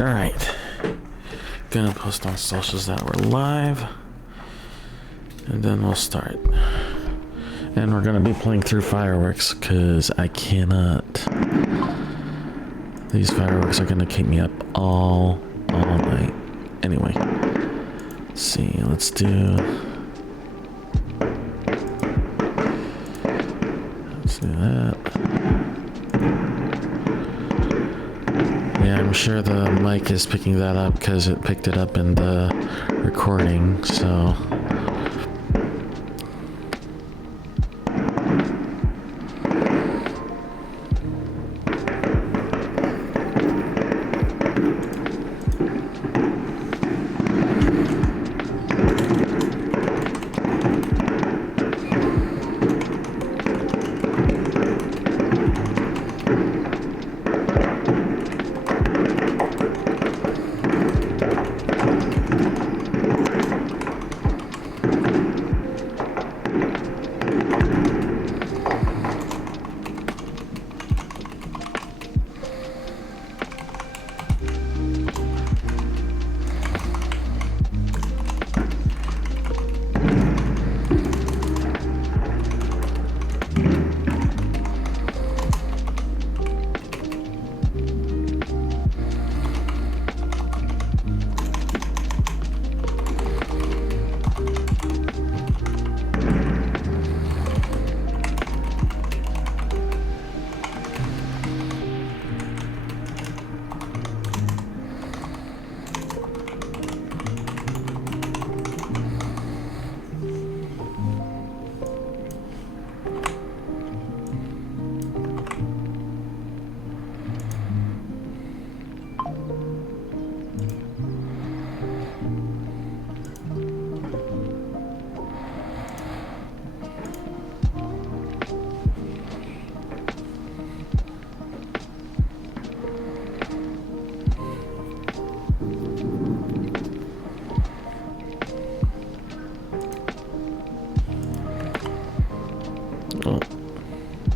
Alright. Gonna post on socials that we're live. And then we'll start. And we're gonna be playing through fireworks because I cannot. These fireworks are gonna keep me up all night. Anyway. Let's see, let's do that. Yeah, I'm sure the mic is picking that up because it picked it up in the recording, so.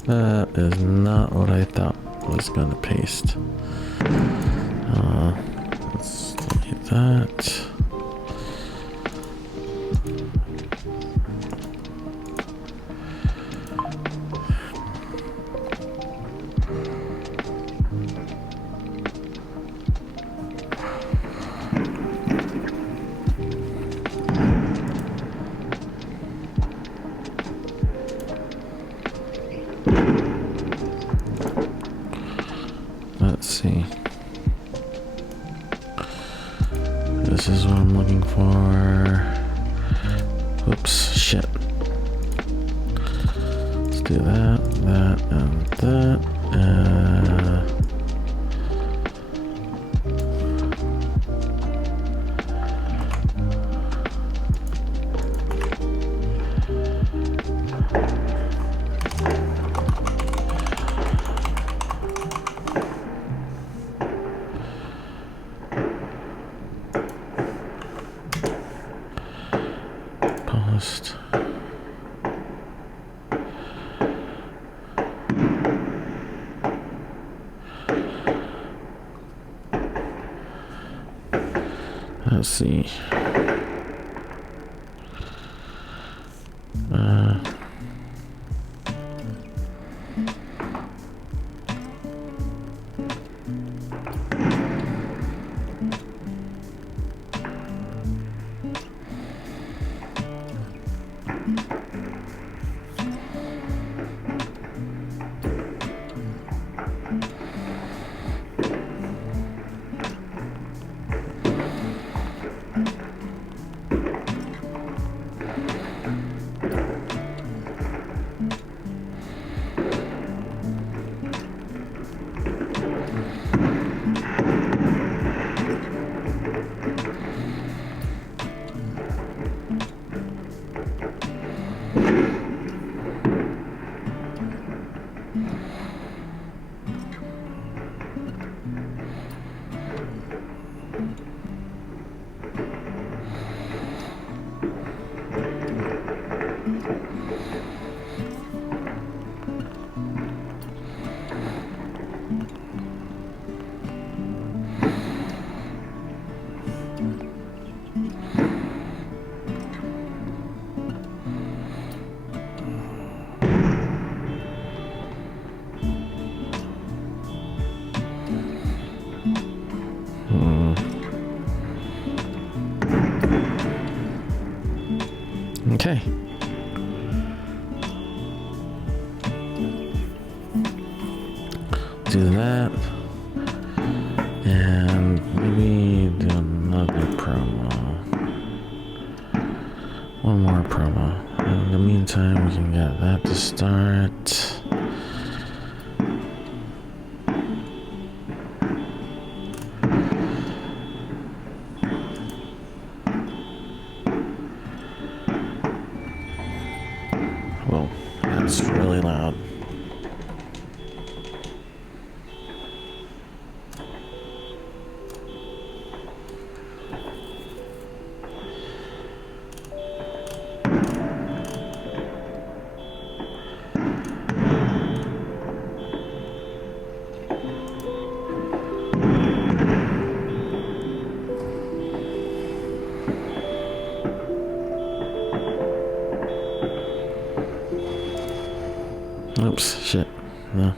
That is not what I thought was going to paste. Let's delete that. Let's see. This is what I'm looking for. Oops, shit. Let's do that, and that. Post. Let's see. Okay. Do that. And maybe do another promo. One more promo. In the meantime, we can get that to start. Whoa, that's really loud. Oops, shit. No.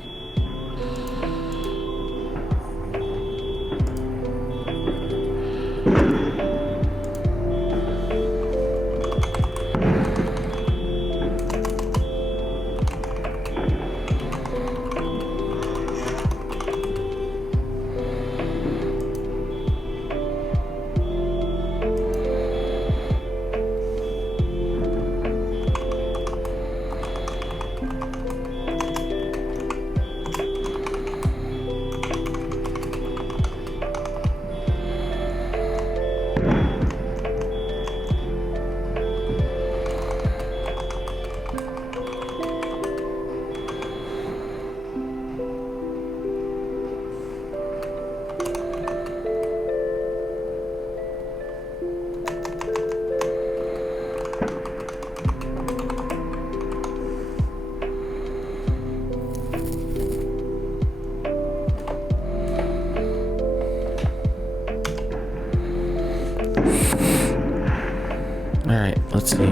Alright, let's see,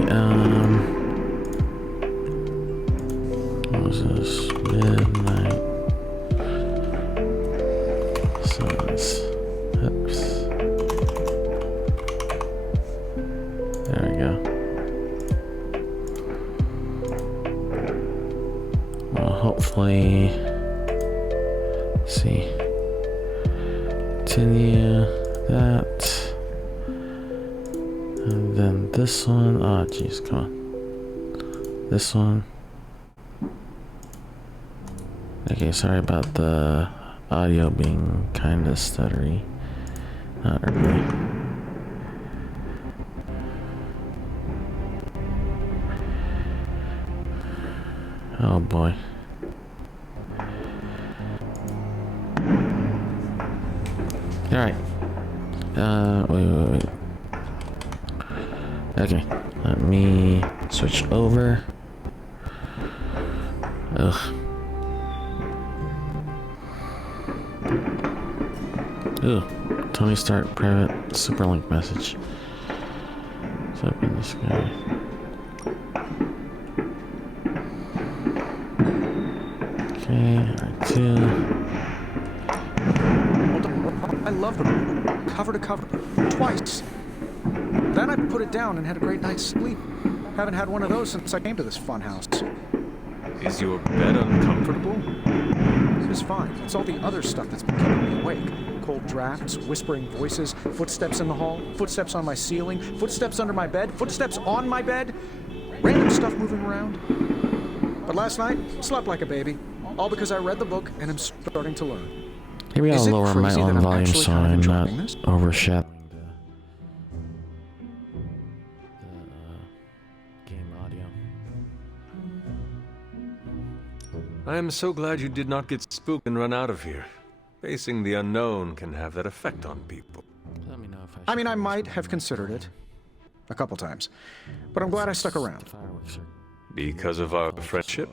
what was this? Midnight Suns. Oops. There we go. Well, hopefully, let's see, continue that. And then this one, oh jeez, come on. This one. Okay, sorry about the audio being kind of stuttery. Not really. Oh boy. Alright. Wait. Okay, let me switch over. Ugh. Ooh, Tony Stark private superlink message. What's up in this guy? Okay, R2. I love the book, cover to cover, twice. Then I put it down and had a great night's sleep. Haven't had one of those since I came to this fun house. Is your bed uncomfortable? It's fine. It's all the other stuff that's been keeping me awake. Cold drafts, whispering voices, footsteps in the hall, footsteps on my ceiling, footsteps under my bed, footsteps on my bed, random stuff moving around. But last night, slept like a baby. All because I read the book and am starting to learn. Maybe I'll lower my own volume so I'm not overshadowing the game audio. I am so glad you did not get spooked and run out of here. Facing the unknown can have that effect on people. Let me know if I mean, I might have considered it. A couple times. But I'm glad I stuck around. Because of our friendship?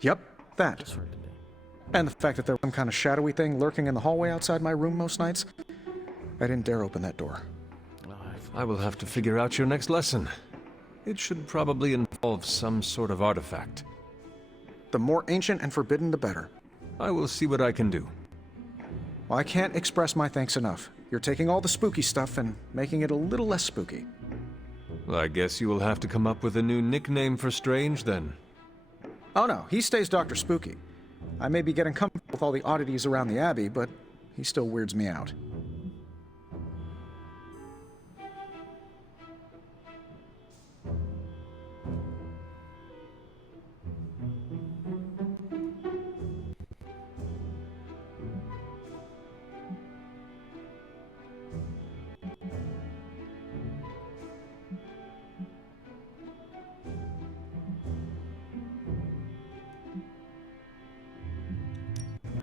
Yep, that. And the fact that there was some kind of shadowy thing lurking in the hallway outside my room most nights. I didn't dare open that door. I will have to figure out your next lesson. It should probably involve some sort of artifact. The more ancient and forbidden, the better. I will see what I can do. Well, I can't express my thanks enough. You're taking all the spooky stuff and making it a little less spooky. Well, I guess you will have to come up with a new nickname for Strange, then. Oh no, he stays Dr. Spooky. I may be getting comfortable with all the oddities around the Abbey, but he still weirds me out.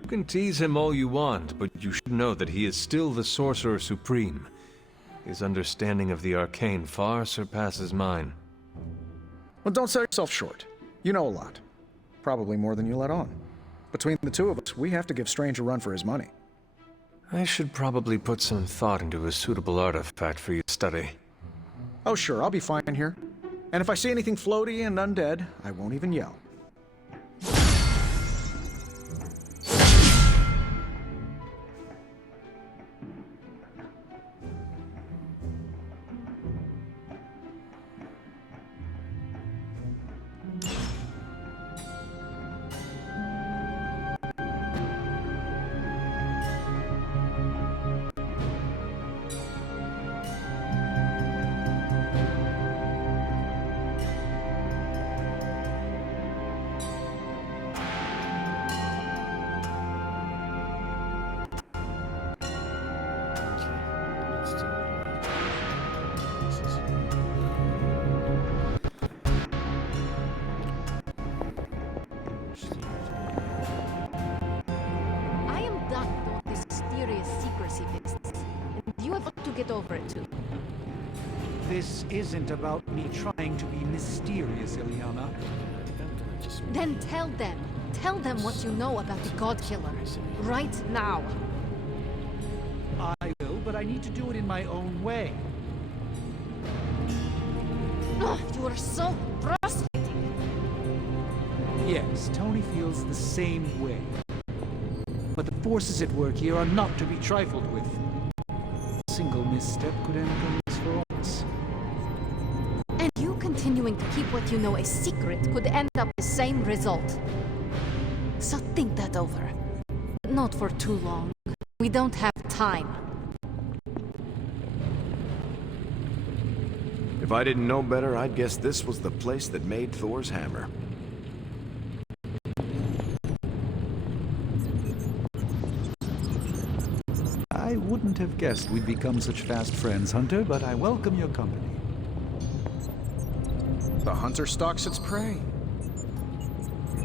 You can tease him all you want, but you should know that he is still the Sorcerer Supreme. His understanding of the arcane far surpasses mine. Well, don't sell yourself short. You know a lot. Probably more than you let on. Between the two of us, we have to give Strange a run for his money. I should probably put some thought into a suitable artifact for you to study. Oh sure, I'll be fine here. And if I see anything floaty and undead, I won't even yell. Get over it too. This isn't about me trying to be mysterious, Ileana. Then tell them. Tell them what you know about the God Killer. Right now. I will, but I need to do it in my own way. Oh, you are so frustrating. Yes, Tony feels the same way. But the forces at work here are not to be trifled with. A single misstep could end things for all of us. And you continuing to keep what you know a secret could end up the same result. So think that over. Not for too long. We don't have time. If I didn't know better, I'd guess this was the place that made Thor's hammer. I wouldn't have guessed we'd become such fast friends, Hunter, but I welcome your company. The hunter stalks its prey.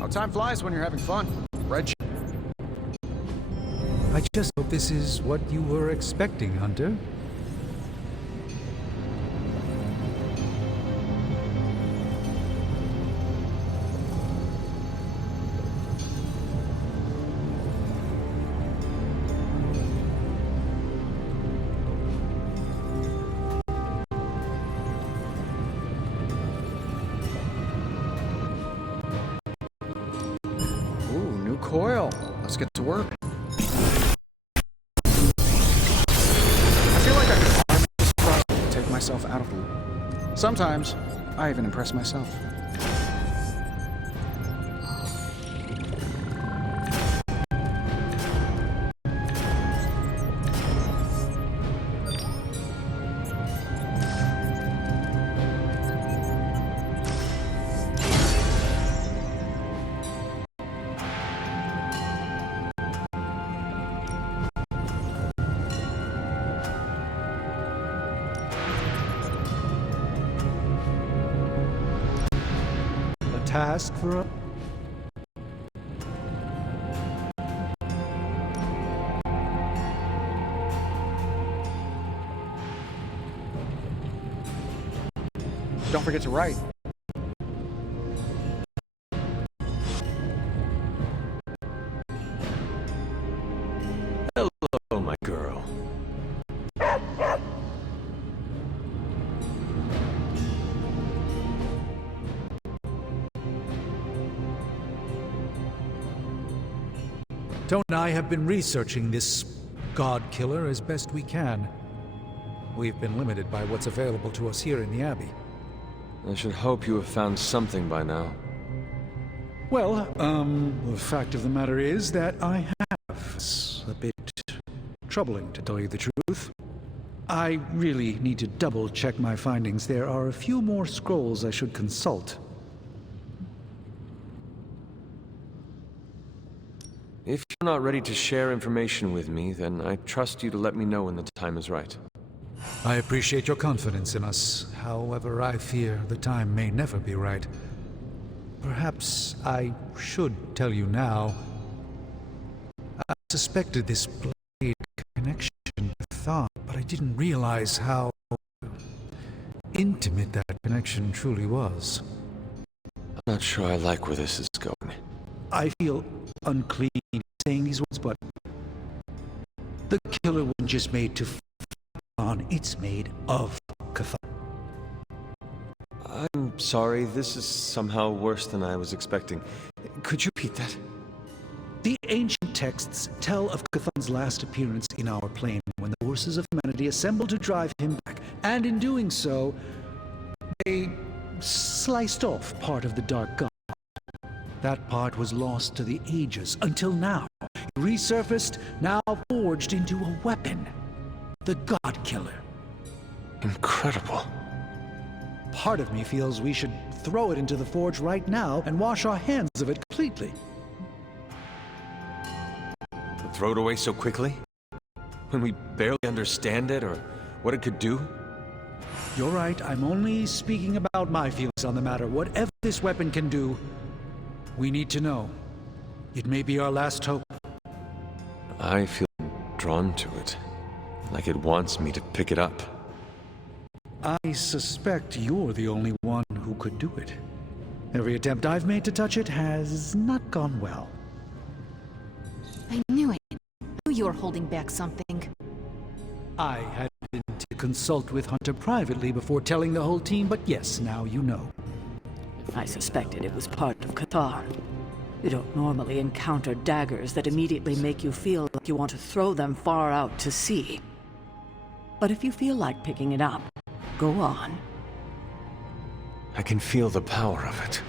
Oh, time flies when you're having fun. Reg. I just hope this is what you were expecting, Hunter. Coil. Let's get to work. I feel like I could take myself out of the loop. Sometimes, I even impress myself. Task for us? Don't forget to write. Hello, my girl. Tony and I have been researching this God Killer as best we can. We've been limited by what's available to us here in the Abbey. I should hope you have found something by now. Well, the fact of the matter is that I have. It's a bit troubling, to tell you the truth. I really need to double-check my findings. There are a few more scrolls I should consult. If you're not ready to share information with me, then I trust you to let me know when the time is right. I appreciate your confidence in us. However, I fear the time may never be right. Perhaps I should tell you now. I suspected this blade connection with Thon, but I didn't realize how intimate that connection truly was. I'm not sure I like where this is going. I feel unclean saying these words, but the killer wasn't just made to Thon, it's made of Chthon. I'm sorry, this is somehow worse than I was expecting. Could you repeat that? The ancient texts tell of Chthon's last appearance in our plane when the forces of humanity assembled to drive him back, and in doing so, they sliced off part of the Dark God. That part was lost to the ages until now. It resurfaced, now forged into a weapon. The God Killer. Incredible. Part of me feels we should throw it into the forge right now and wash our hands of it completely. Throw it away so quickly? When we barely understand it or what it could do? You're right, I'm only speaking about my feelings on the matter. Whatever this weapon can do, we need to know. It may be our last hope. I feel drawn to it. Like it wants me to pick it up. I suspect you're the only one who could do it. Every attempt I've made to touch it has not gone well. I knew it. I knew you were holding back something. I had been to consult with Hunter privately before telling the whole team, but yes, now you know. I suspected it was part of Chthon. You don't normally encounter daggers that immediately make you feel like you want to throw them far out to sea. But if you feel like picking it up, go on. I can feel the power of it.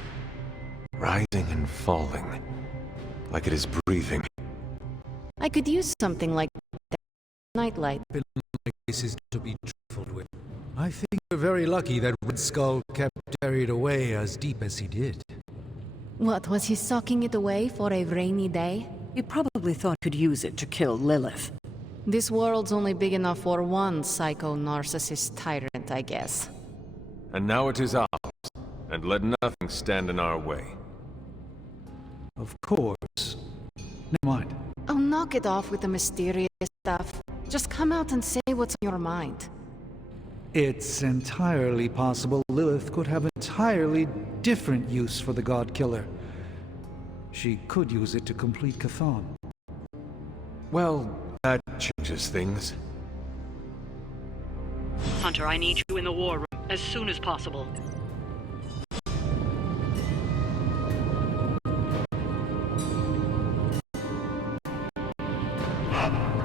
Rising and falling. Like it is breathing. I could use something like that nightlight. My case is to be trifled with. I think we're very lucky that Red Skull kept carried away as deep as he did. What, was he socking it away for a rainy day? He probably thought he could use it to kill Lilith. This world's only big enough for one psycho-narcissist tyrant, I guess. And now it is ours. And let nothing stand in our way. Of course. Never mind. Oh, knock it off with the mysterious stuff. Just come out and say what's on your mind. It's entirely possible Lilith could have an entirely different use for the God Killer. She could use it to complete Chthon. Well, that changes things. Hunter, I need you in the war room as soon as possible.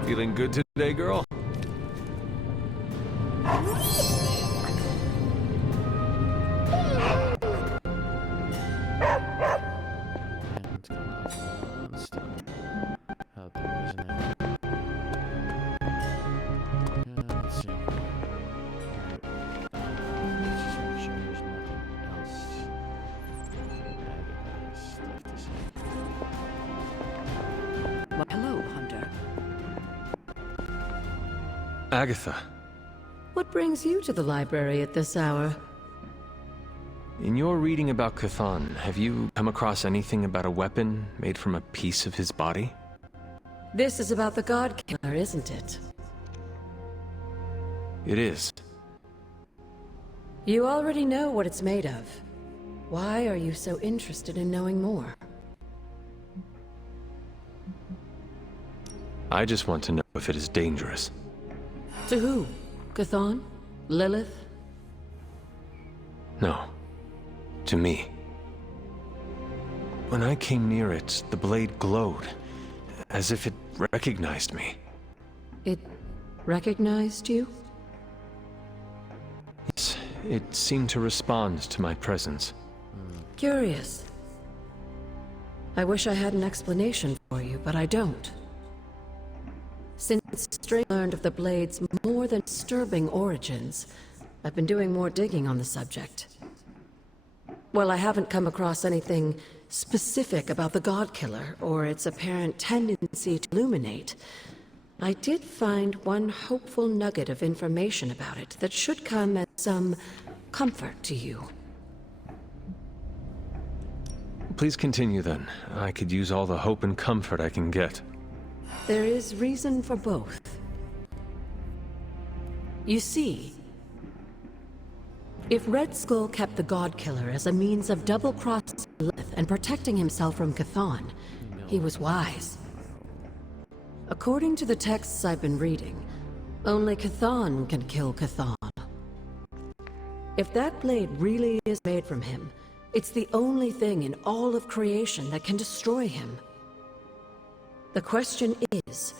Feeling good today, girl? And come on, stop. How there is now. Let's see. Alright. Just make sure there's nothing else. Stuff to say. Well, hello, Hunter. Agatha, What brings you to the library at this hour? in your reading about Chthon, have you come across anything about a weapon made from a piece of his body? This is about the God Killer, isn't it? It is. You already know what it's made of. Why are you so interested in knowing more? I just want to know if it is dangerous. To who? Chthon? Lilith? No. To me. When I came near it, the blade glowed, as if it recognized me. It recognized you? Yes, It seemed to respond to my presence. Curious. I wish I had an explanation for you, but I don't. Since String learned of the Blade's more than disturbing origins, I've been doing more digging on the subject. While I haven't come across anything specific about the God Killer or its apparent tendency to illuminate, I did find one hopeful nugget of information about it that should come as some comfort to you. Please continue then. I could use all the hope and comfort I can get. There is reason for both. You see, if Red Skull kept the God Killer as a means of double-crossing Lilith and protecting himself from Chthon, he was wise. According to the texts I've been reading, only Chthon can kill Chthon. If that blade really is made from him, it's the only thing in all of creation that can destroy him. The question is,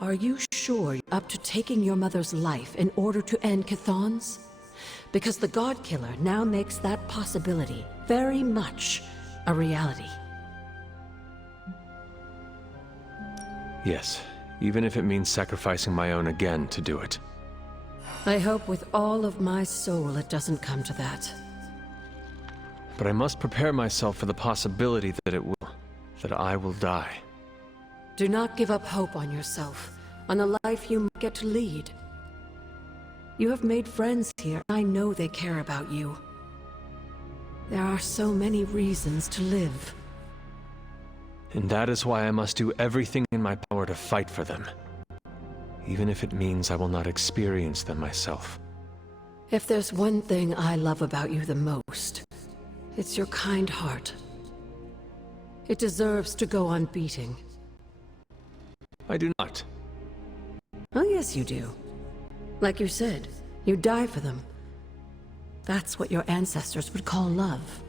are you sure you're up to taking your mother's life in order to end Chthon's? Because the God Killer now makes that possibility very much a reality. Yes, even if it means sacrificing my own again to do it. I hope with all of my soul it doesn't come to that. But I must prepare myself for the possibility that I will die. Do not give up hope on yourself, on the life you might get to lead. You have made friends here, and I know they care about you. There are so many reasons to live. And that is why I must do everything in my power to fight for them. Even if it means I will not experience them myself. If there's one thing I love about you the most, it's your kind heart. It deserves to go on beating. I do not. Oh, yes, you do. Like you said, you die for them. That's what your ancestors would call love.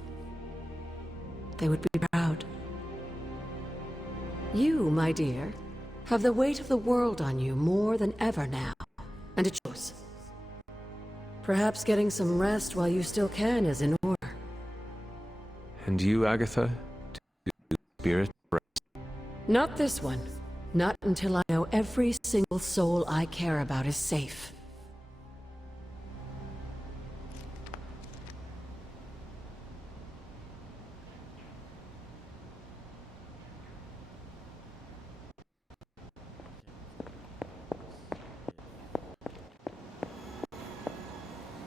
They would be proud. You, my dear, have the weight of the world on you more than ever now, and it shows. Perhaps getting some rest while you still can is in order. And you, Agatha? Do spirit rest? Not this one. Not until I know every single soul I care about is safe.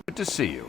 Good to see you.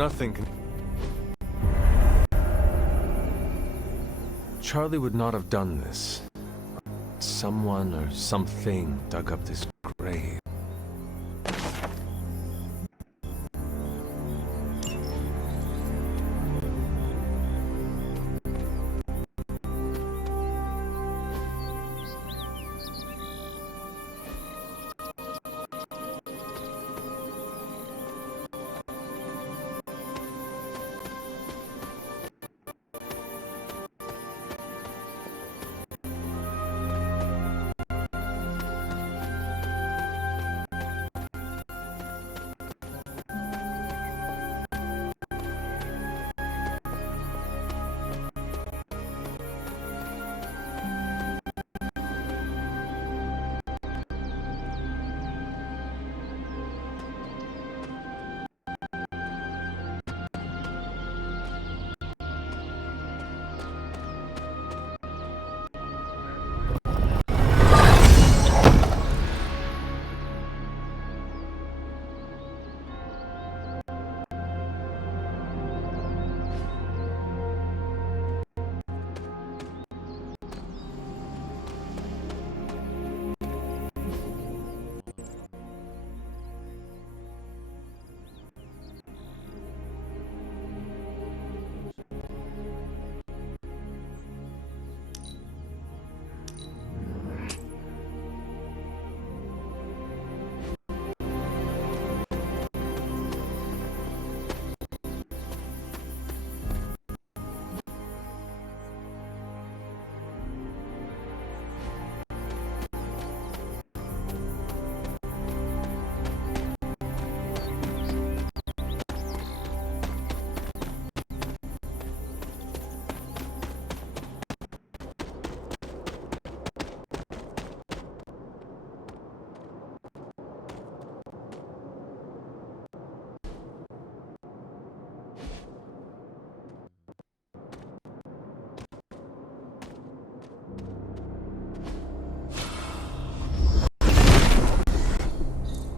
Nothing can... Charlie would not have done this. Someone or something dug up this grave.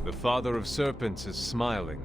The Father of Serpents is smiling.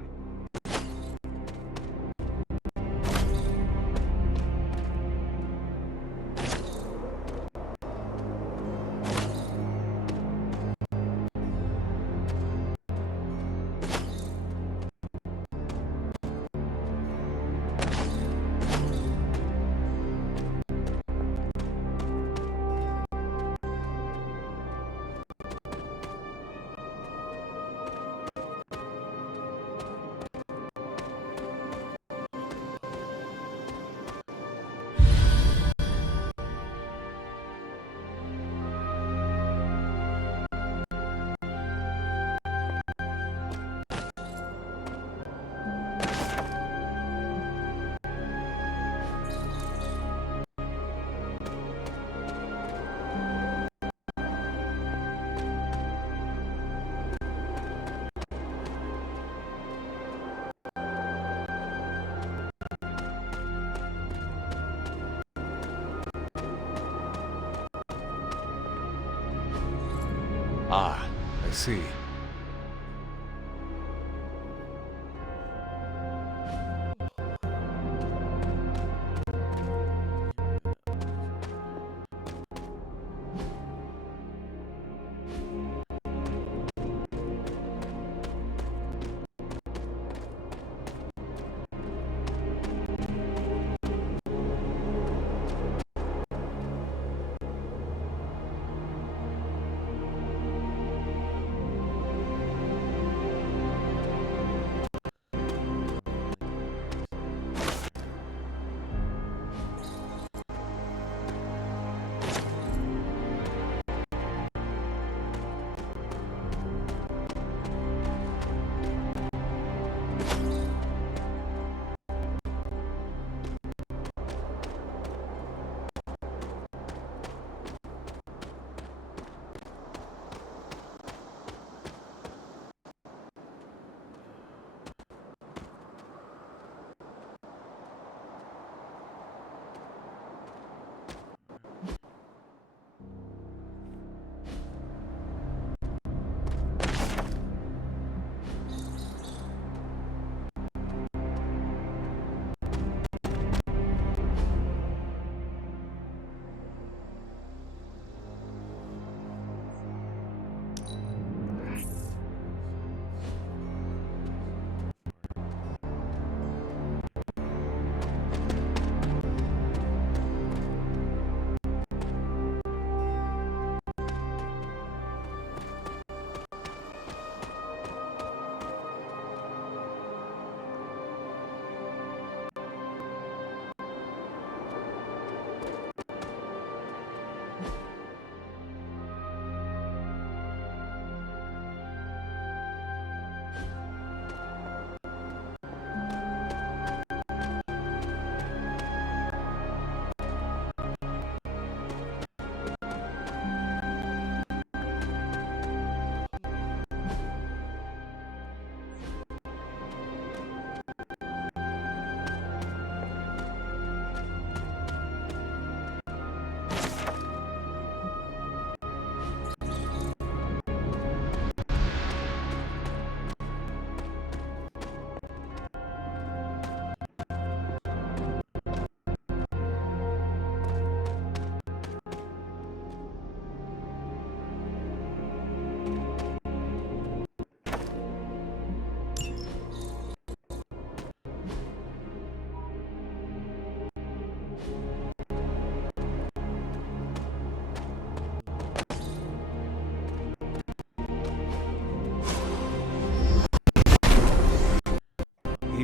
Ah, I see.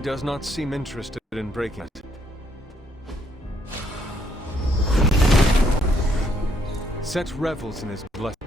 does not seem interested in breaking it. Set revels in his blessing.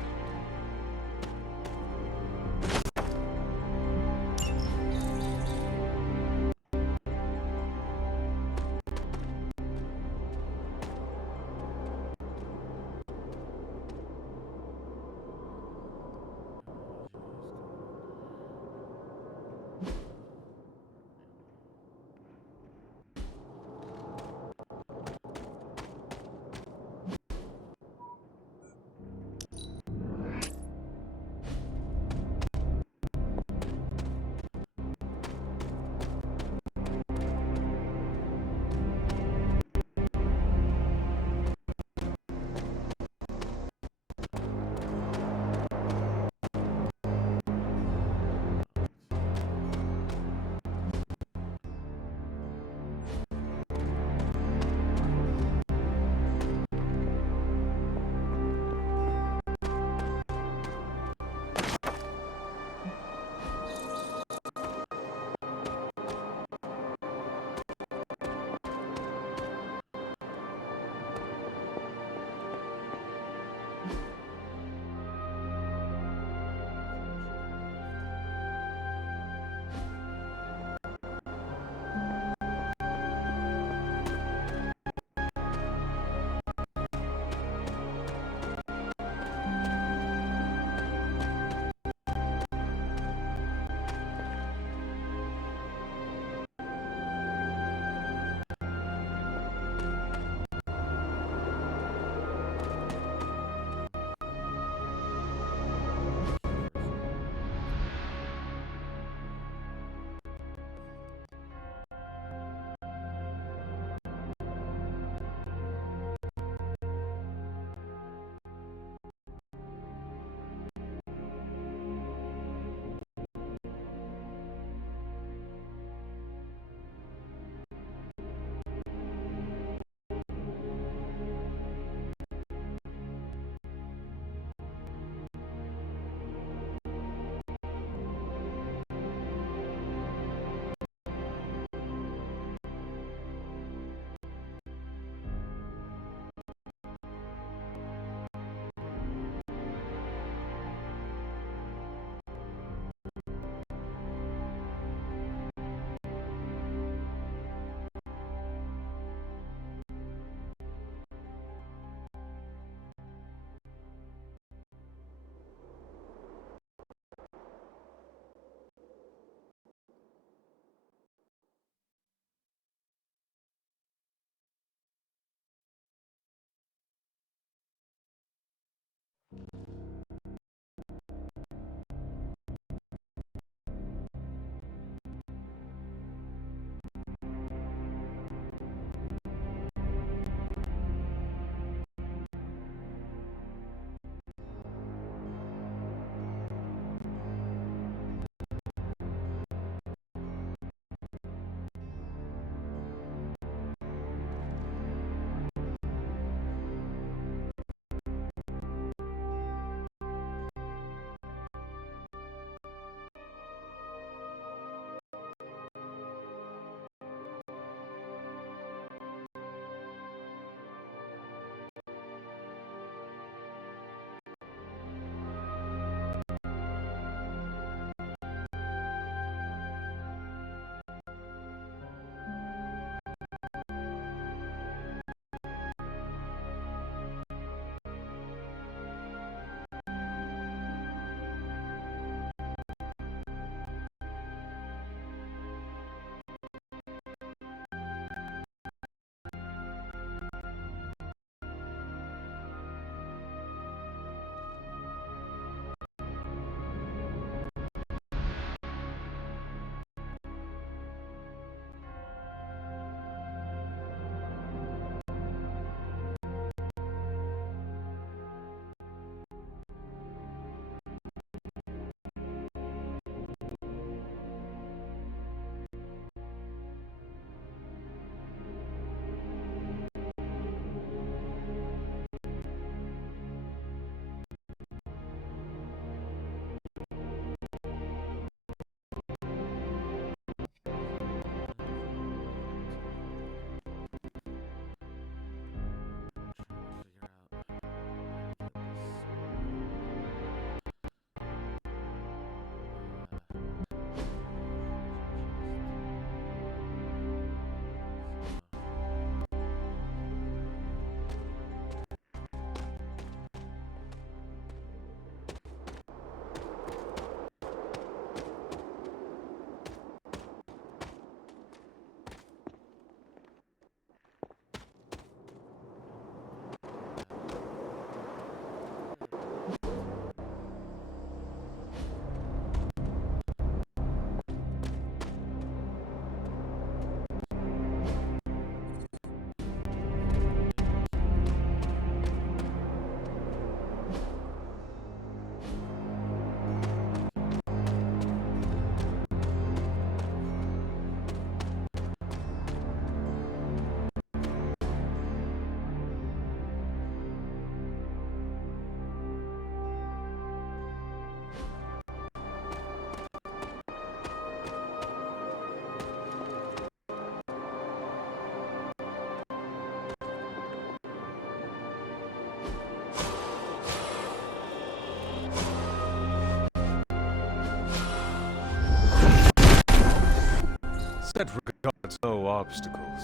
That regards no obstacles.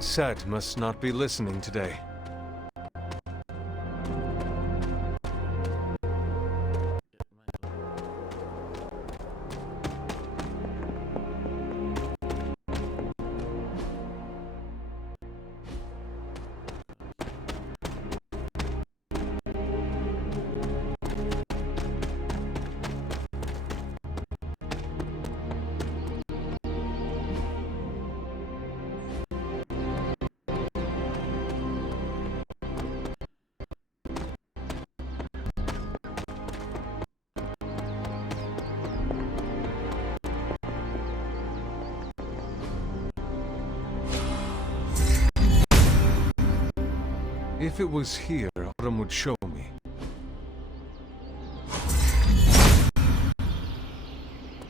Set must not be listening today. If it was here, Autumn would show me.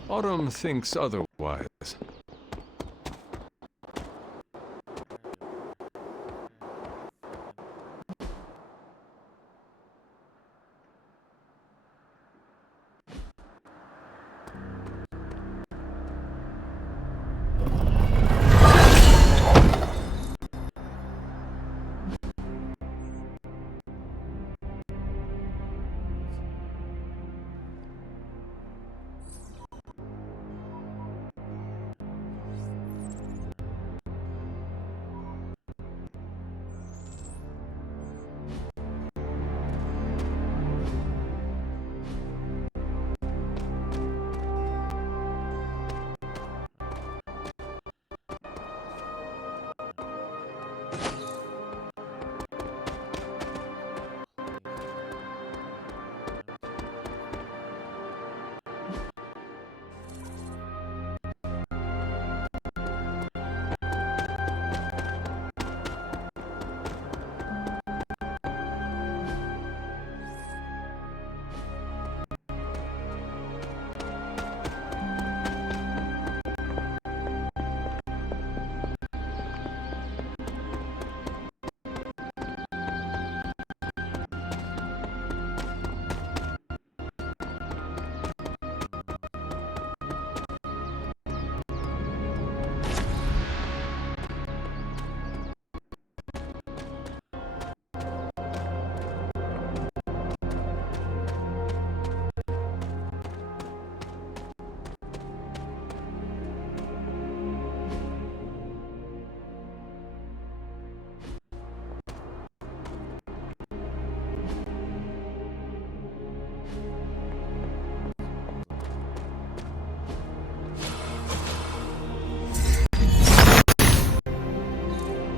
Autumn thinks otherwise.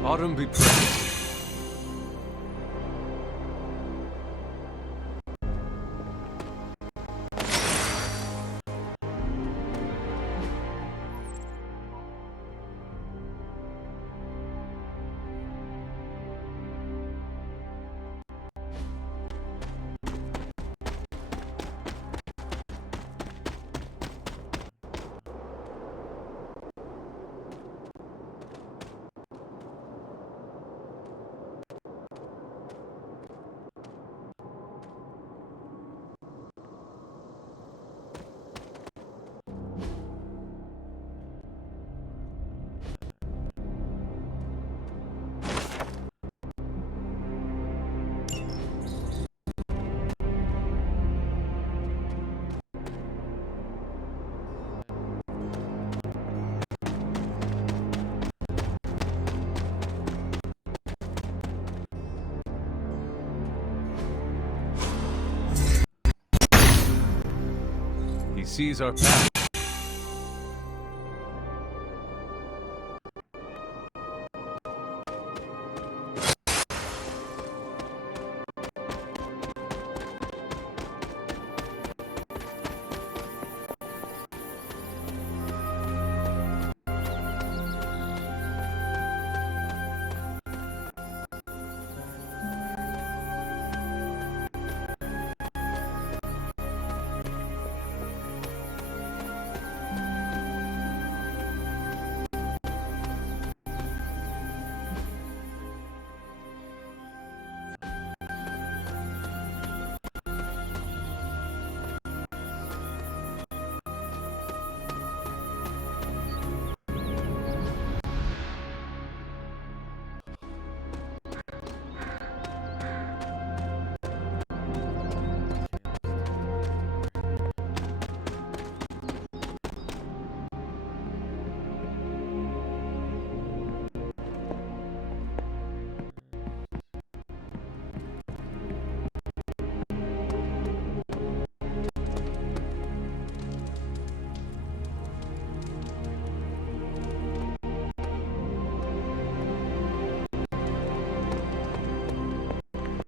Autumn be praised. He sees our path.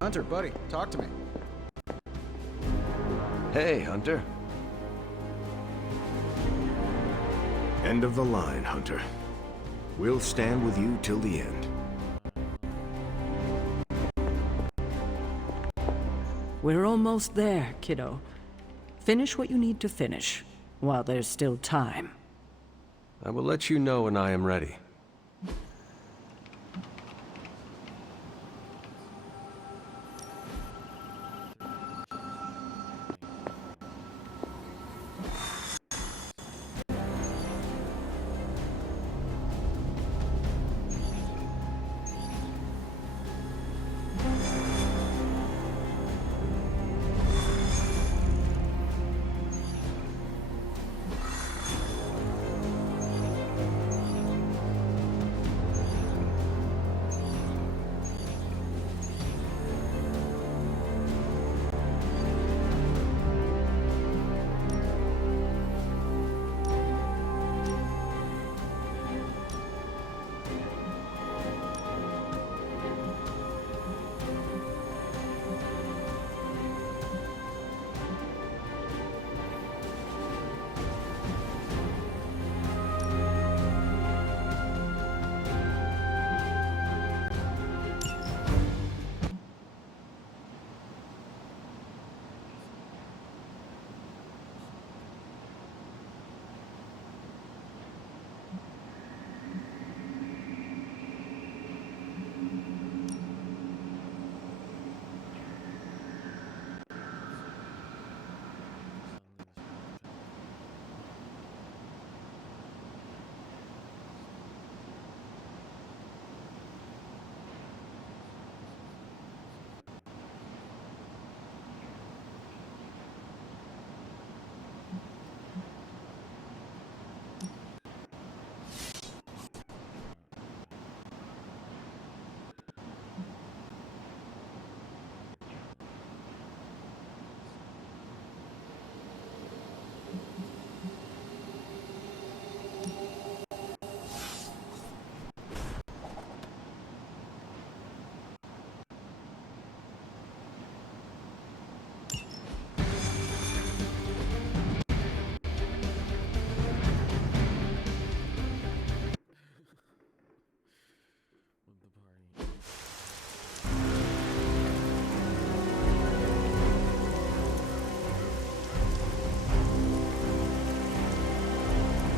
Hunter, buddy, talk to me. Hey, Hunter. End of the line, Hunter. We'll stand with you till the end. We're almost there, kiddo. Finish what you need to finish, while there's still time. I will let you know when I am ready.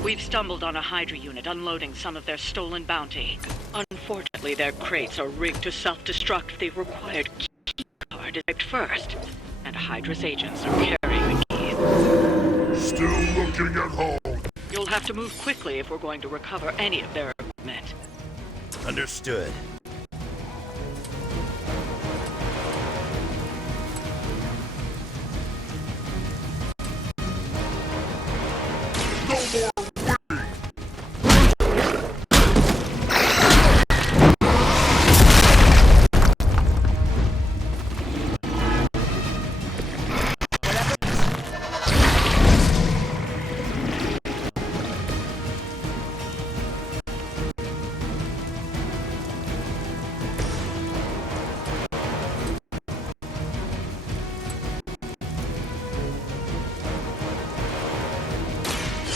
We've stumbled on a Hydra unit unloading some of their stolen bounty. Unfortunately, their crates are rigged to self-destruct. The required key card is typed first, and Hydra's agents are carrying the keys. Still looking at home. You'll have to move quickly if we're going to recover any of their equipment. Understood. No more waiting!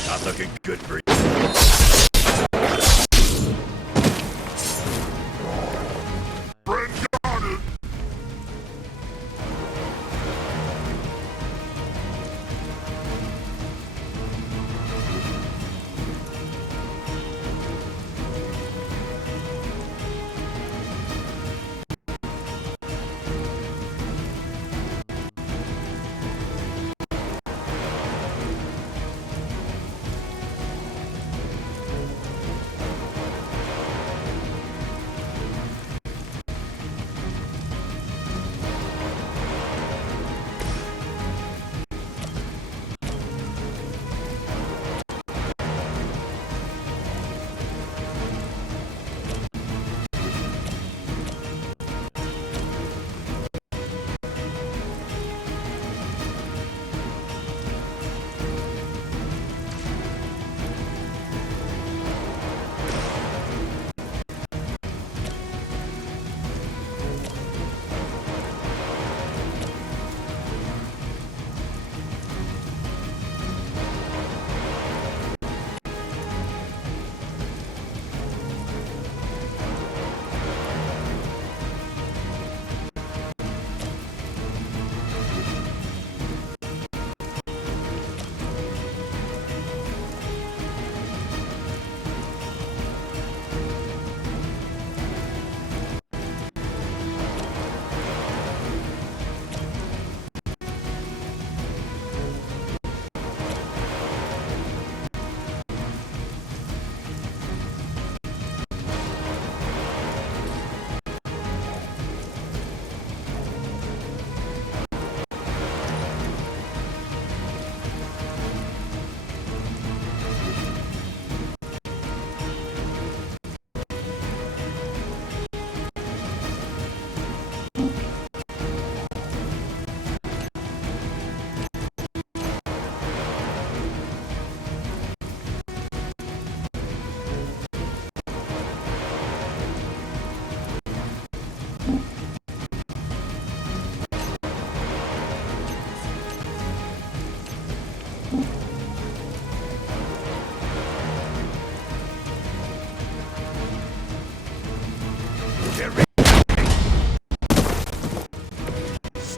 Not looking good for you. Friend got it!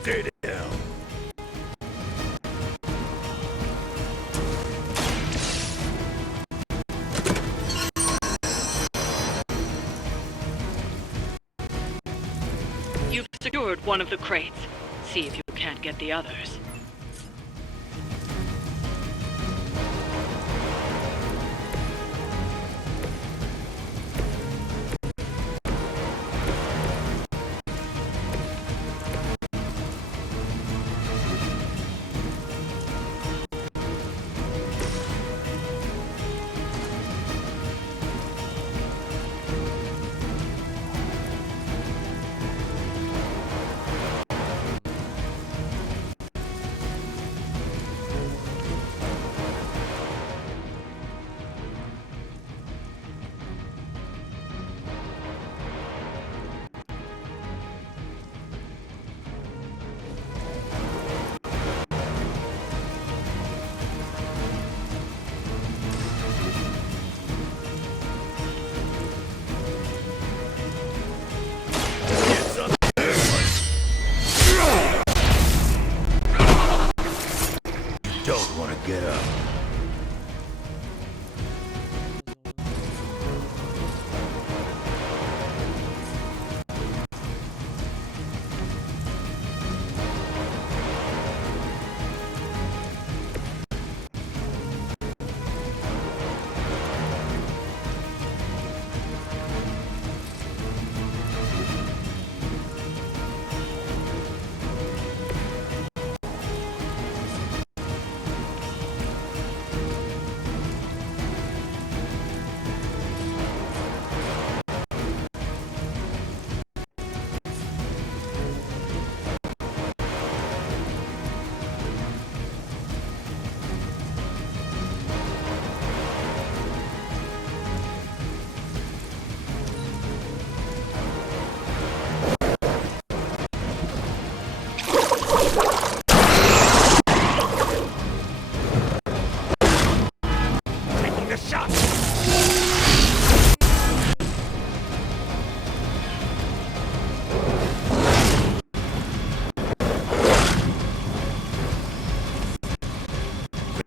Stay down. You've secured one of the crates. See if you can't get the others. Don't want to get up.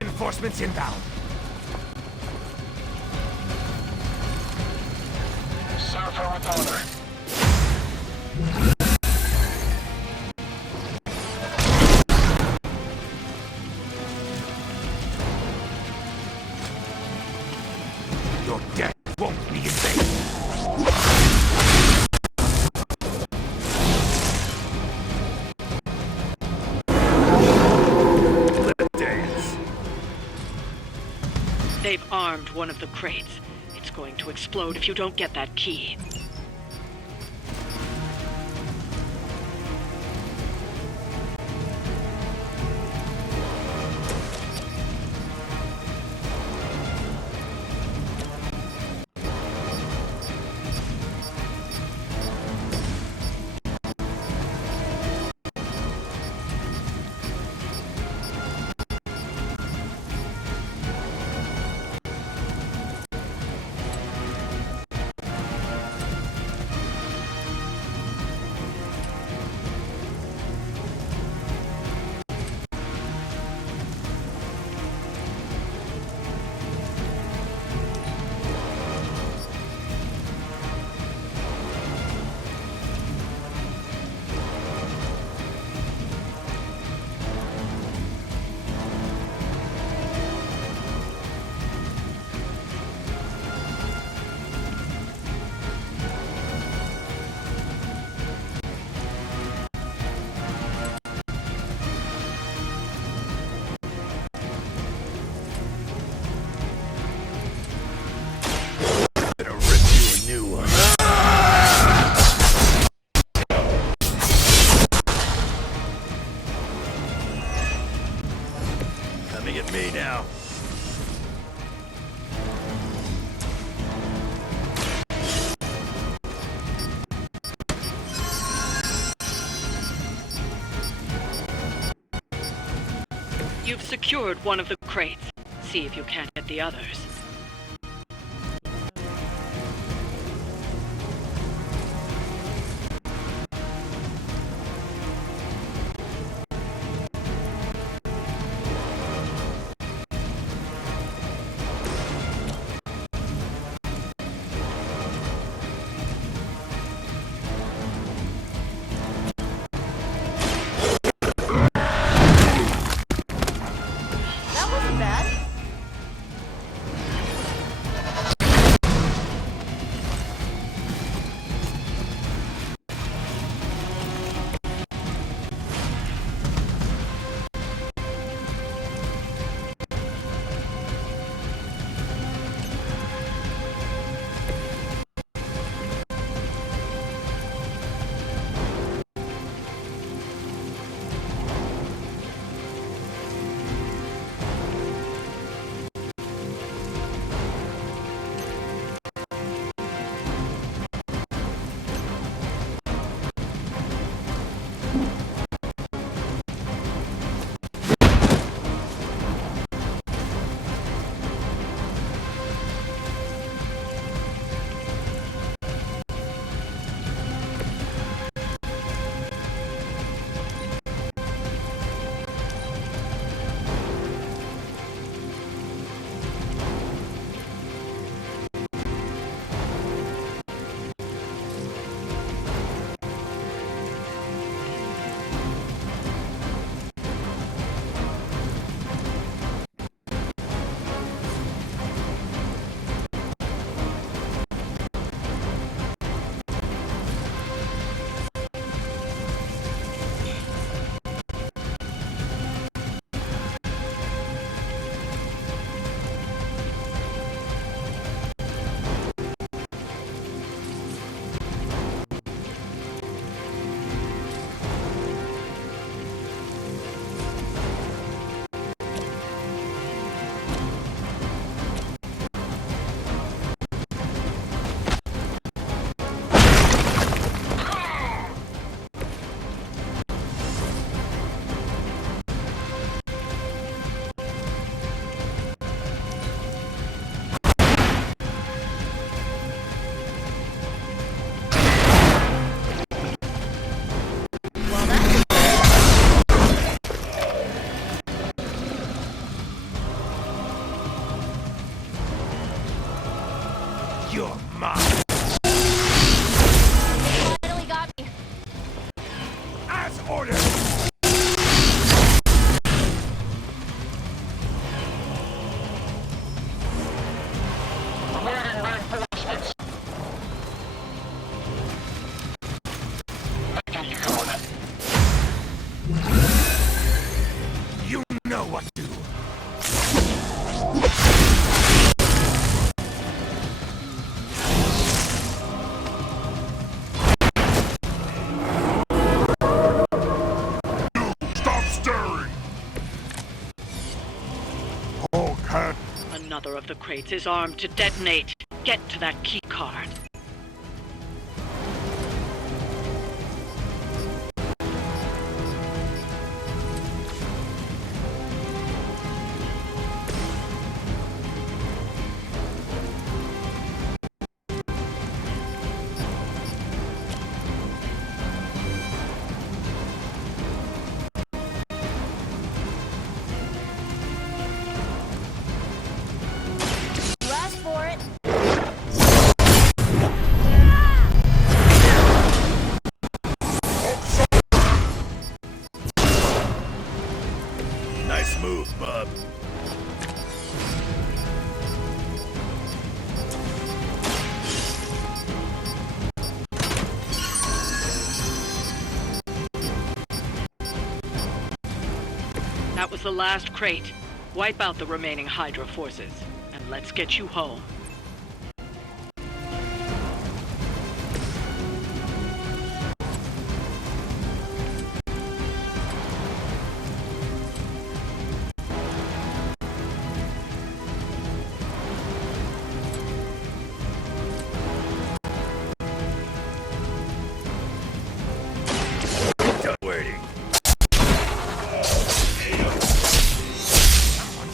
Reinforcements inbound. Surfer with honor. Your death won't be in vain. Let's dance. They've armed one of the crates. It's going to explode if you don't get that key. Gonna rip you a new one. Coming at me now. You've secured one of the crates. See if you can't get the others. has orders! Awaiting reinforcements. I get you going. You know what to do. Stop stirring! Hulk had Another of the crates is armed to detonate. Get to that key card. Last for it. Nice move, bub. That was the last crate. Wipe out the remaining Hydra forces, and let's get you home. Done waiting.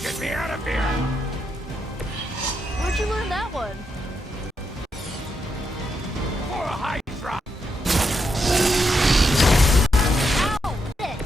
Get me out of here! Where'd you learn that one? For a Hydra! Ow! Shit.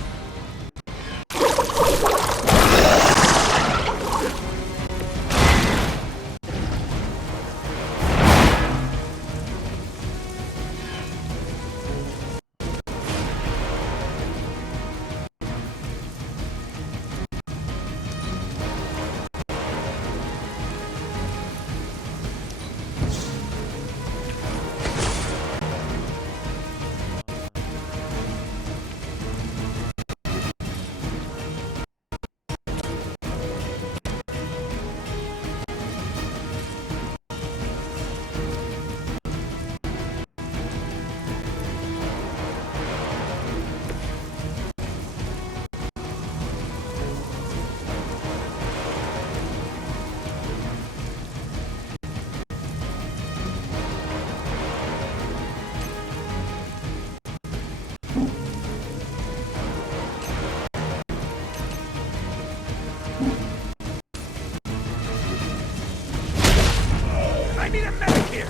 I need a medic here!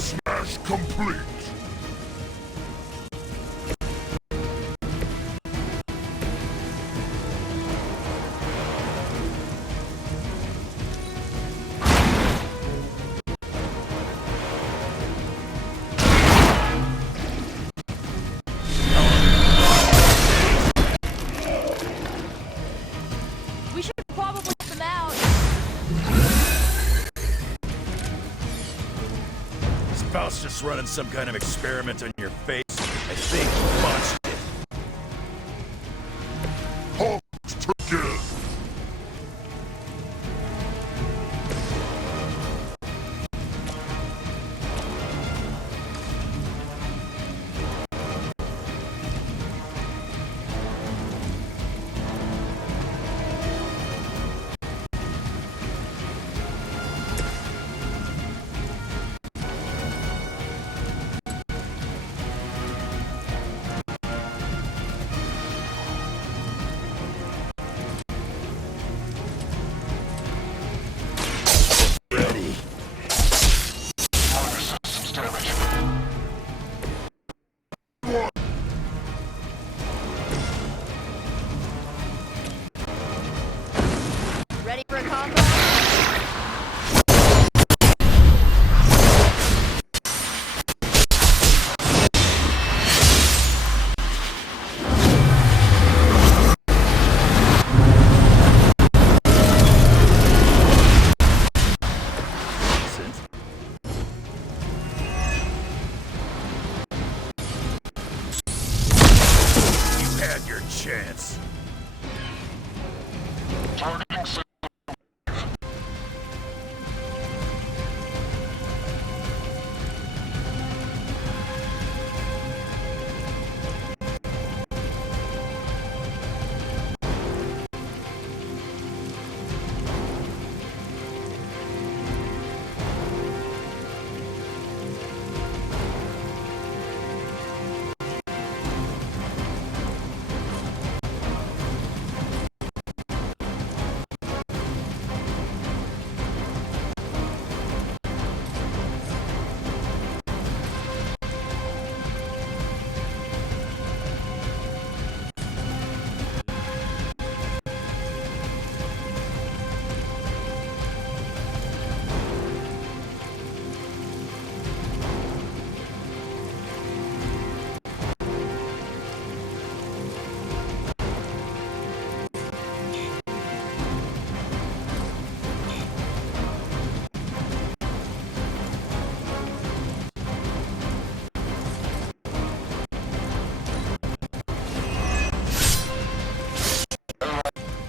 Smash complete! We should probably put them out. Is Faust just running some kind of experiment on your face? I think he botched it. Hulk took it! chance.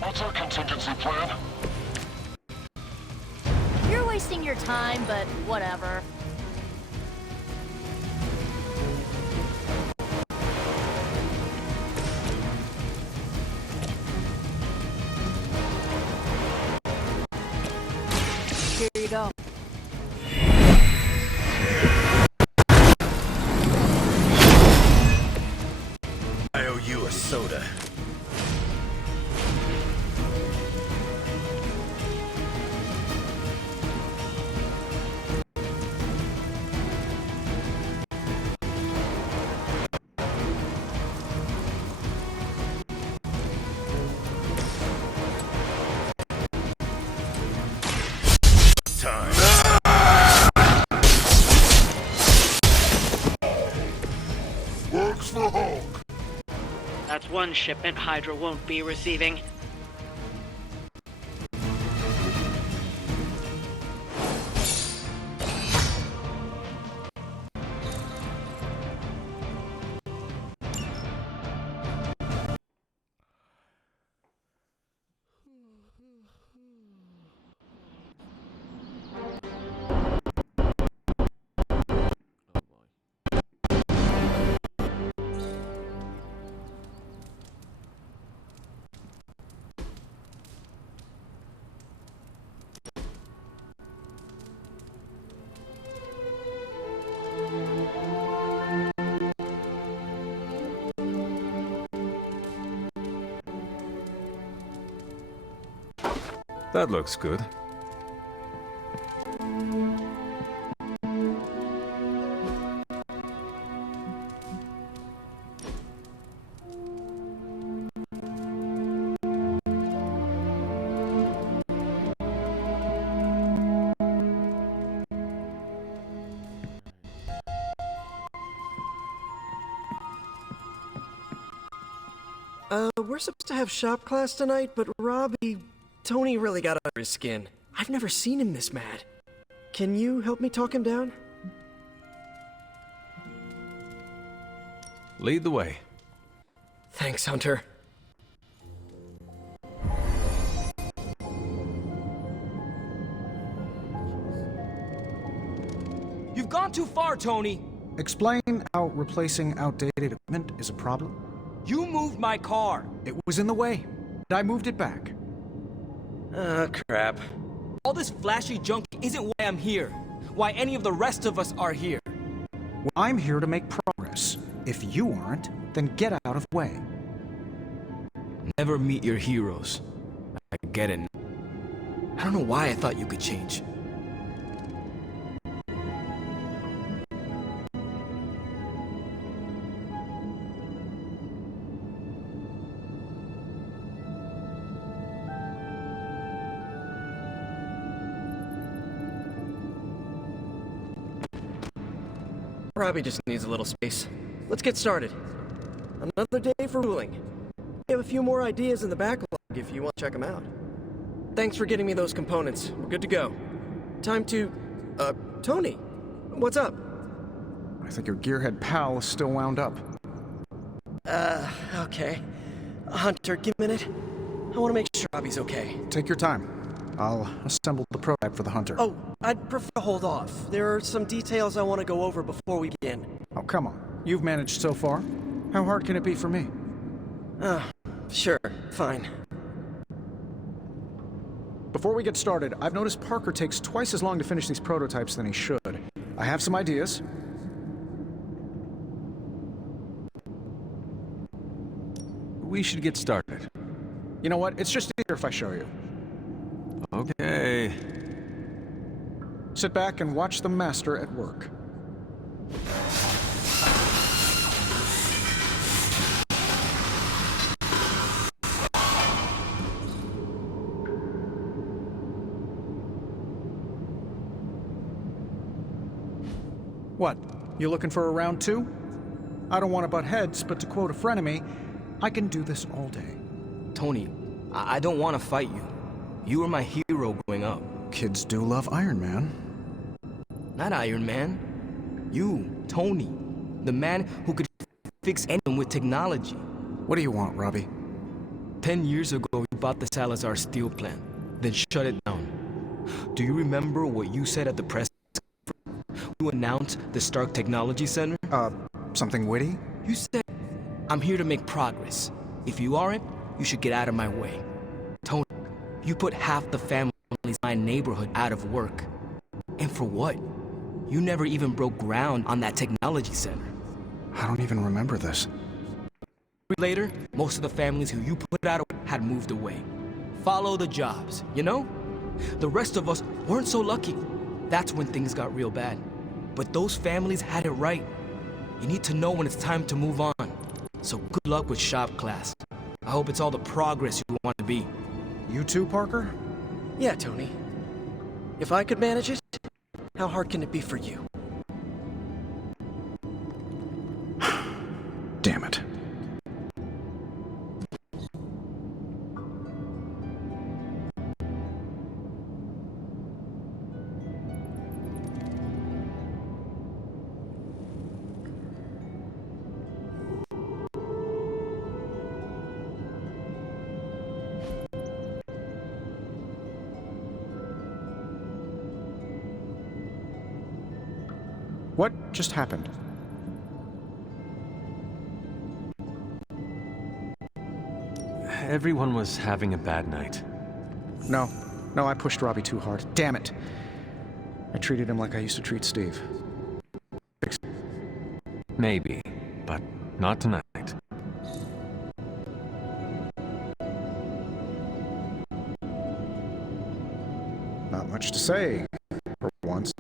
What's our contingency plan? You're wasting your time, but whatever. Here you go. I owe you a soda. Time. Works for Hulk. That's one shipment Hydra won't be receiving. That looks good. We're supposed to have shop class tonight, but Tony really got under his skin. I've never seen him this mad. Can you help me talk him down? Lead the way. Thanks, Hunter. You've gone too far, Tony! Explain how replacing outdated equipment is a problem. You moved my car! It was in the way, and I moved it back. Crap. All this flashy junk isn't why I'm here. Why any of the rest of us are here. Well, I'm here to make progress. If you aren't, then get out of the way. Never meet your heroes. I get it. I don't know why I thought you could change. Robbie just needs a little space. Let's get started. Another day for ruling. We have a few more ideas in the backlog if you want to check them out. Thanks for getting me those components. We're good to go. Time to... Tony, what's up? I think your gearhead pal is still wound up. Okay. Hunter, give me a minute. I want to make sure Robbie's okay. Take your time. I'll assemble the prototype for the Hunter. Oh, I'd prefer to hold off. There are some details I want to go over before we begin. Oh, come on. You've managed so far. How hard can it be for me? Sure, fine. Before we get started, I've noticed Parker takes twice as long to finish these prototypes than he should. I have some ideas. We should get started. You know what? It's just easier if I show you. Okay. Sit back and watch the master at work. What? You looking for a round two? I don't want to butt heads, but to quote a frenemy, I can do this all day. Tony, I don't want to fight you. You were my hero growing up. Kids do love Iron Man. Not Iron Man. You, Tony. The man who could fix anything with technology. What do you want, Robbie? 10 years ago, you bought the Salazar steel plant, then shut it down. Do you remember what you said at the press conference? You announced the Stark Technology Center? Something witty? You said, I'm here to make progress. If you aren't, you should get out of my way. Tony, you put half the families in my neighborhood out of work. And for what? You never even broke ground on that technology center. I don't even remember this. Later, most of the families who you put out had moved away. Follow the jobs, you know? The rest of us weren't so lucky. That's when things got real bad. But those families had it right. You need to know when it's time to move on. So good luck with shop class. I hope it's all the progress you want to be. You too, Parker? Yeah, Tony. If I could manage it, how hard can it be for you? Damn it. What just happened? Everyone was having a bad night. No, I pushed Robbie too hard. Damn it. I treated him like I used to treat Steve. Maybe, but not tonight. Not much to say, for once.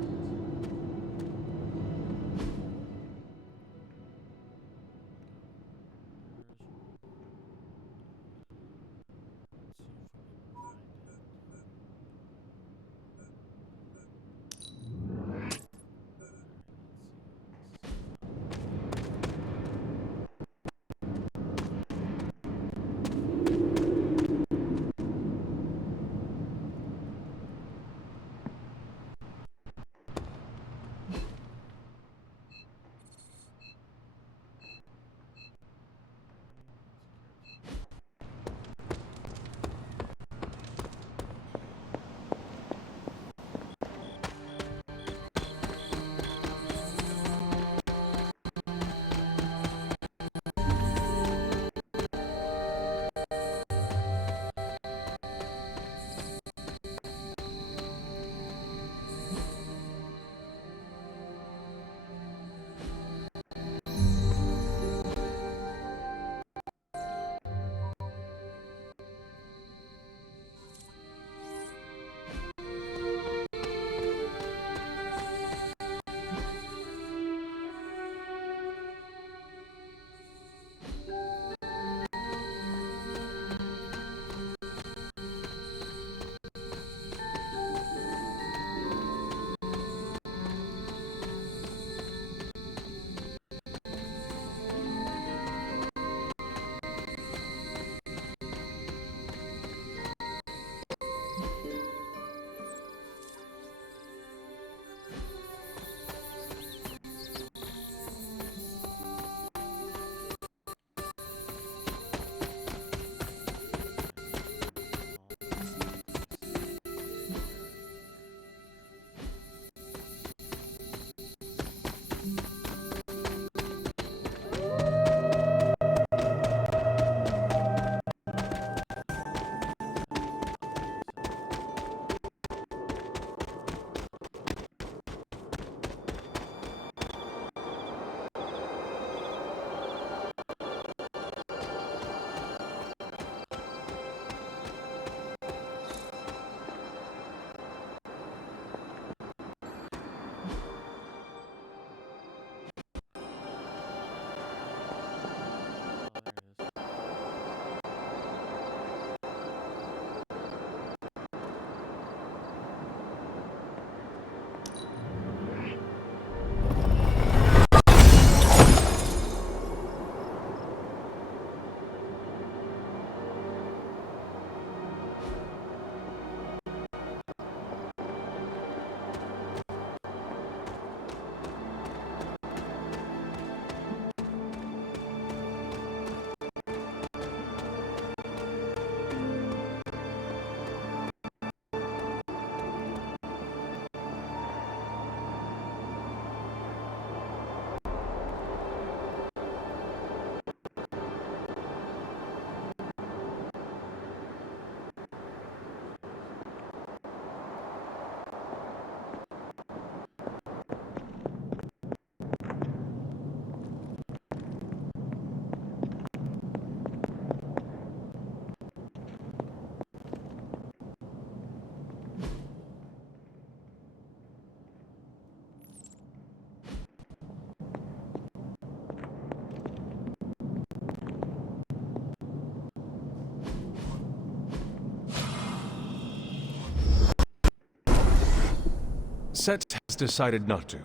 Set has decided not to.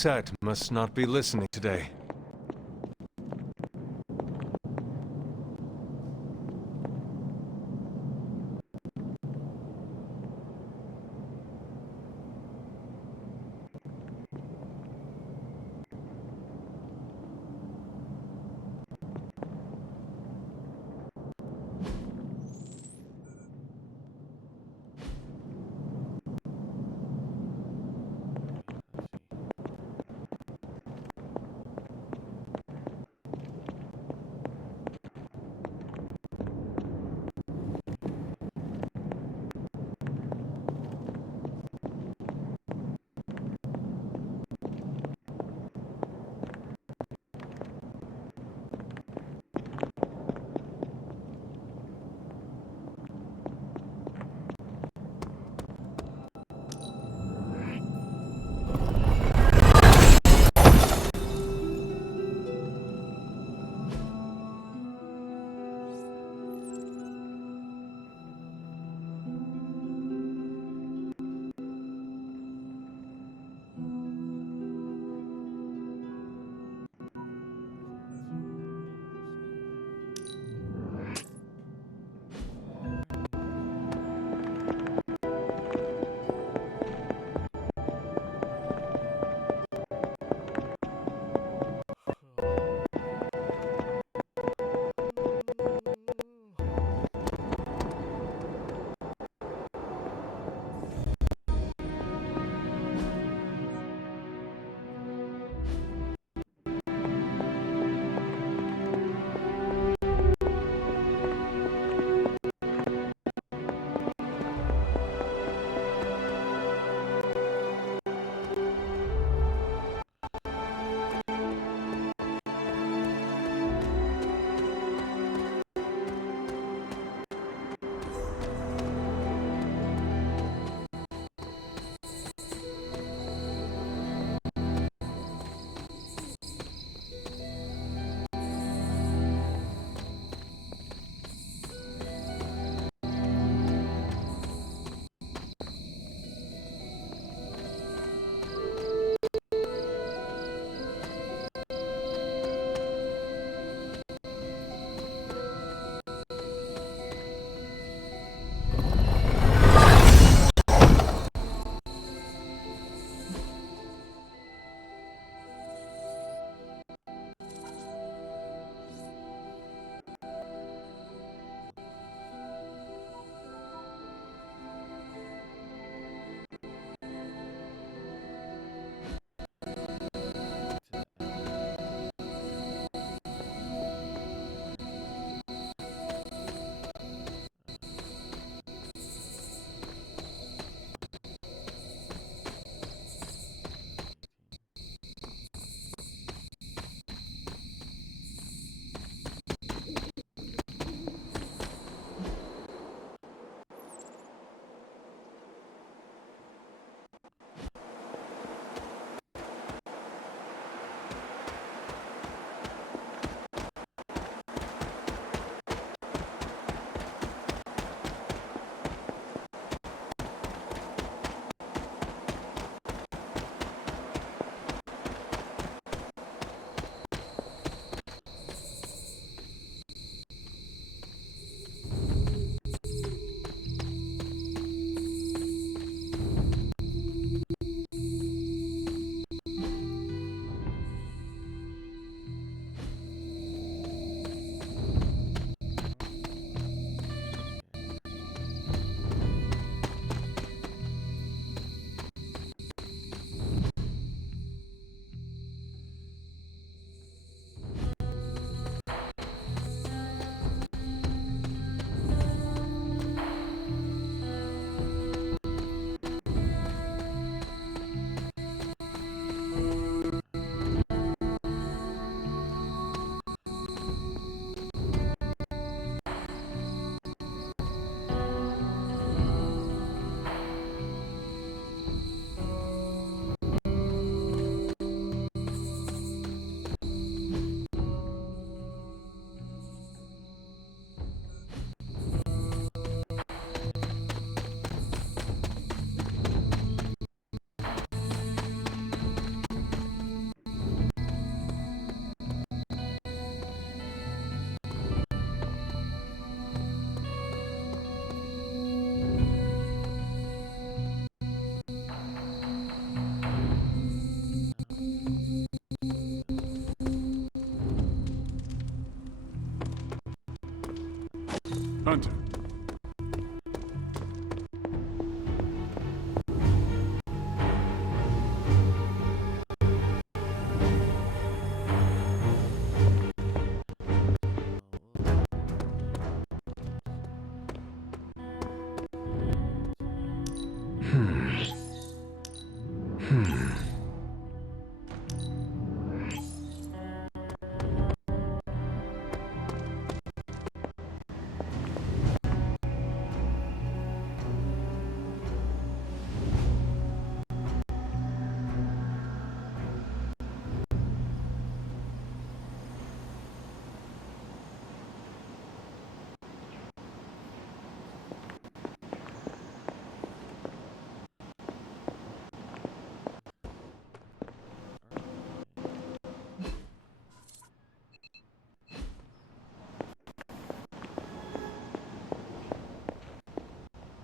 Set must not be listening today.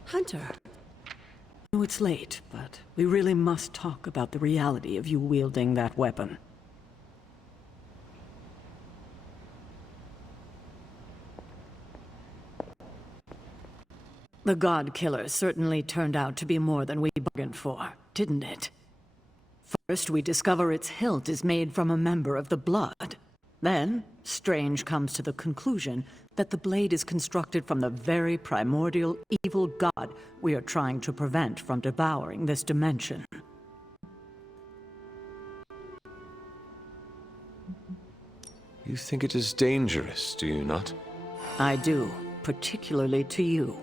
Hunter. I know it's late, but we really must talk about the reality of you wielding that weapon. The God Killer certainly turned out to be more than we bargained for, didn't it? First, we discover its hilt is made from a member of the Blood. Then, Strange comes to the conclusion that the blade is constructed from the very primordial evil god we are trying to prevent from devouring this dimension. You think it is dangerous, do you not? I do, particularly to you.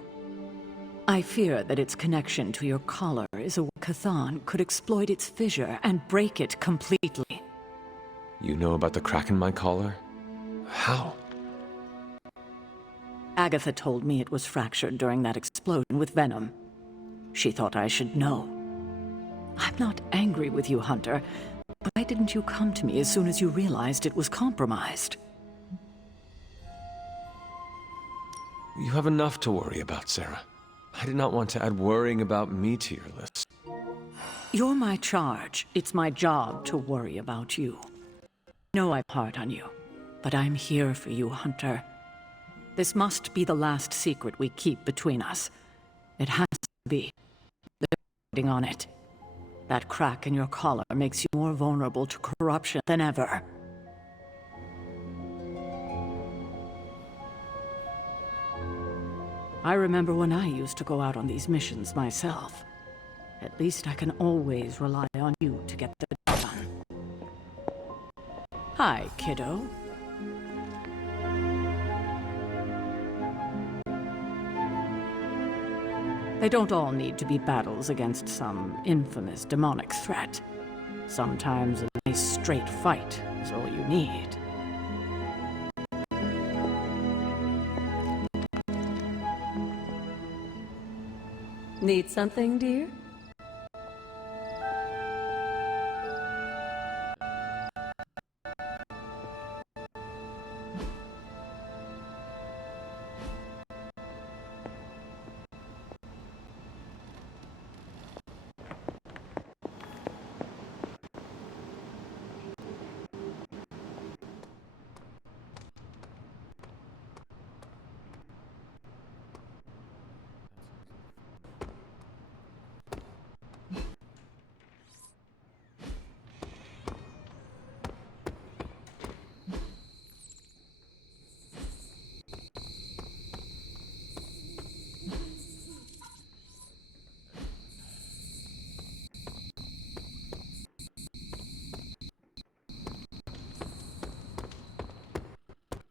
I fear that its connection to your collar is a way Chthon could exploit its fissure and break it completely. You know about the crack in my collar? How? Agatha told me it was fractured during that explosion with Venom. She thought I should know. I'm not angry with you, Hunter, but why didn't you come to me as soon as you realized it was compromised? You have enough to worry about, Sarah. I did not want to add worrying about me to your list. You're my charge. It's my job to worry about you. I know I'm hard on you, but I'm here for you, Hunter. This must be the last secret we keep between us. It has to be. They're waiting on it. That crack in your collar makes you more vulnerable to corruption than ever. I remember when I used to go out on these missions myself. At least I can always rely on you to get the job done. Hi, kiddo. They don't all need to be battles against some infamous demonic threat. Sometimes a nice straight fight is all you need. Need something, dear?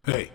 Hey,